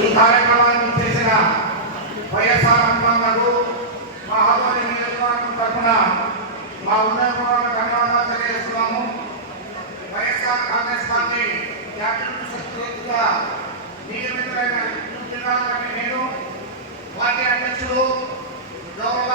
ఈ కార్యక్రమాన్ని చేసిన వైఎస్ఆర్ అభిమానులకు మా ఆదోని నియోజకవర్గం తరఫున మా హృదయపూర్వక ధన్యవాదాలు తెలియజేస్తున్నాము. వైఎస్ఆర్ కాంగ్రెస్ పార్టీ జాతీయ శక్తిగా నియమితులైన జిల్లాలోని నేను పార్టీ అధ్యక్షుడు గౌరవ